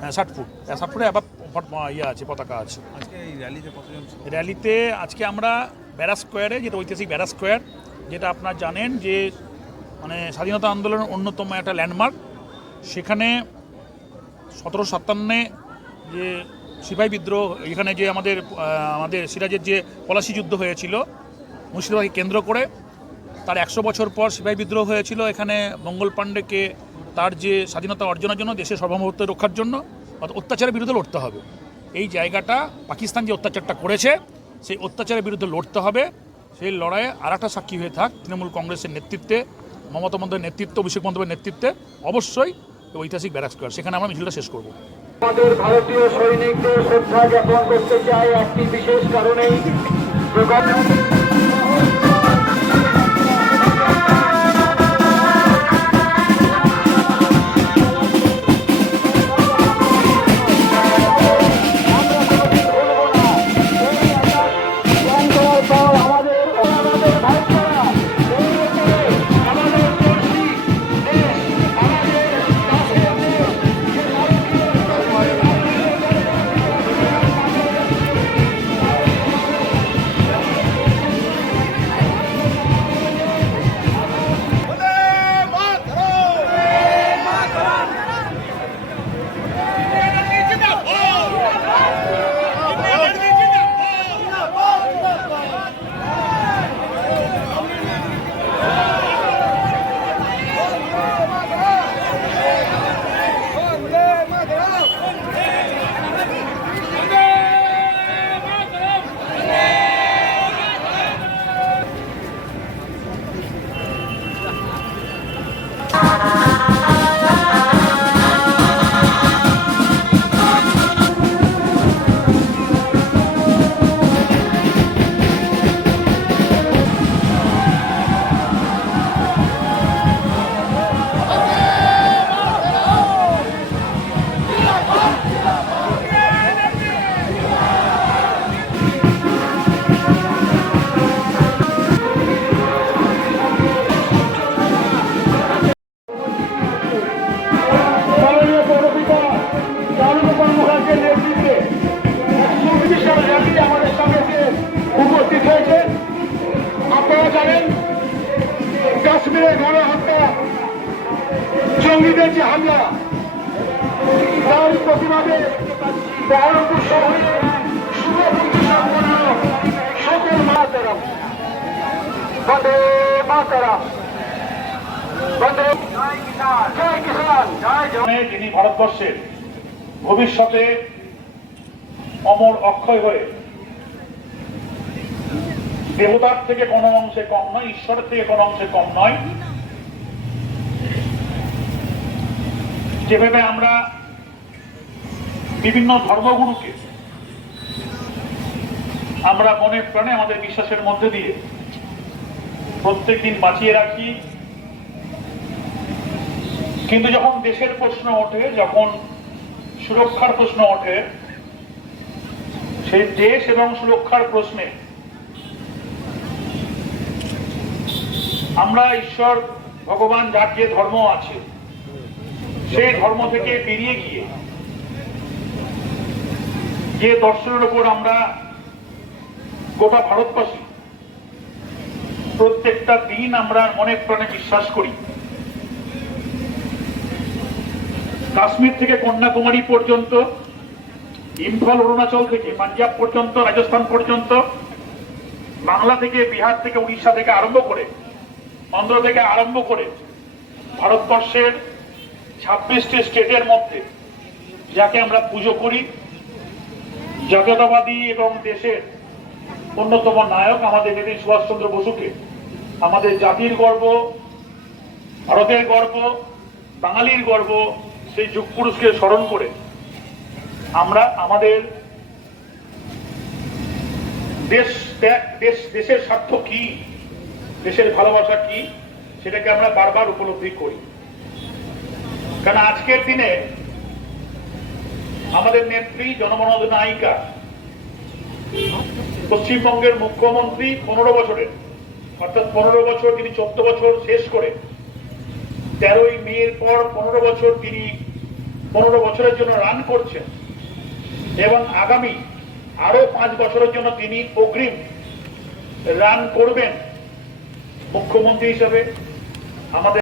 হ্যাঁ 60 ফুট, 60 ফুটে আবার ইয়ে আছে, পতাকা আছে। আজকে এই র্যালিতে কতজন? র্যালিতে আজকে আমরা ব্যারাক স্কোয়ারে, যেটা ঐতিহাসিক ব্যারাক স্কোয়ার, যেটা আপনারা জানেন যে মানে স্বাধীনতা আন্দোলনের অন্যতম একটা ল্যান্ডমার্ক। সেখানে 1757 যে সিপাহী বিদ্রোহ, এখানে যে আমাদের সিরাজের যে পলাশি যুদ্ধ হয়েছিল মুর্শিদাবাদকে কেন্দ্র করে, তার 100 বছর পর সিপাহী বিদ্রোহ হয়েছিল এখানে। মঙ্গল পাণ্ডেকে তার যে স্বাধীনতা অর্জনের জন্য, দেশের সার্বভৌমত্ব রক্ষার জন্য, অত্যাচারের বিরুদ্ধে লড়তে হবে। এই জায়গাটা পাকিস্তান যে অত্যাচারটা করেছে, সেই অত্যাচারের বিরুদ্ধে লড়তে হবে। সেই লড়াইয়ে আর একটা সাক্ষী হয়ে থাক তৃণমূল কংগ্রেসের নেতৃত্বে, মমতা বন্দ্যোপাধ্যায়ের নেতৃত্বে, অভিষেক বন্দ্যোপাধ্যায়ের নেতৃত্বে অবশ্যই ঐতিহাসিক ব্যারাক স্কোয়ার, সেখানে আমরা মিছিলটা শেষ করব। আমাদের ভারতীয় সৈনিকদের শ্রদ্ধা জ্ঞাপন করতে চাই একটি বিশেষ কারণেই। কাশ্মীরে গণহত্যা, জঙ্গিদের যে হামলা, তার প্রতিবাদে বহরমপুর শহরে শুভবন্ধু সম্পন্ন সকল মাতারাম, বন্দে মাতারাম, বন্দে জয় কিষান, জয় জয়। যিনি ভারতবর্ষের ভবিষ্যতে অমর অক্ষয় হয়ে দেবতার থেকে কোনো অংশে কম নয়, ঈশ্বরের থেকে কোনো অংশে কম নয়। যেভাবে আমরা বিভিন্ন ধর্মগুরুকে আমরা মনে প্রাণে আমাদের বিশ্বাসের মধ্যে দিয়ে প্রত্যেকদিন বাঁচিয়ে রাখি, কিন্তু যখন দেশের প্রশ্ন ওঠে, যখন সুরক্ষার প্রশ্ন ওঠে, সেই দেশ এবং সুরক্ষার প্রশ্নে আমরা ঈশ্বর ভগবান যার যে ধর্ম আছে সেই ধর্ম থেকে বেরিয়ে গিয়ে যে দর্শনের উপর আমরা গোটা ভারতবাসী প্রত্যেকটা দিন আমরা মনে প্রাণে বিশ্বাস করি, কাশ্মীর থেকে কন্যাকুমারী পর্যন্ত, ইম্ফল অরুণাচল থেকে পাঞ্জাব পর্যন্ত, রাজস্থান পর্যন্ত, বাংলা থেকে, বিহার থেকে, উড়িষ্যা থেকে আরম্ভ করে, অন্ধ্র থেকে আরম্ভ করে ভারতবর্ষের 26টি স্টেটের মধ্যে যাকে আমরা পুজো করি, জাতীয়তাবাদী এবং দেশের অন্যতম নায়ক আমাদের নেতাজি সুভাষচন্দ্র বসুকে আমাদের জাতির গর্ব, ভারতের গর্ব, বাঙালির গর্ব, সেই যুগ পুরুষকে স্মরণ করে আমরা আমাদের দেশের স্বার্থ কি, দেশের ভালোবাসা কি, সেটাকে আমরা বারবার উপলব্ধি করি। কারণ আজকের দিনে আমাদের নেত্রী, জনমনোজ নায়িকা, পশ্চিমবঙ্গের মুখ্যমন্ত্রী 15 বছরের, অর্থাৎ 15 বছর তিনি 14 বছর শেষ করে 13ই মের পর 15 বছর তিনি 15 বছরের জন্য রান করছেন এবং আগামী আরো 5 বছরের জন্য তিনি অগ্রিম রান করবেন মুখ্যমন্ত্রী হিসাবে। আমাদের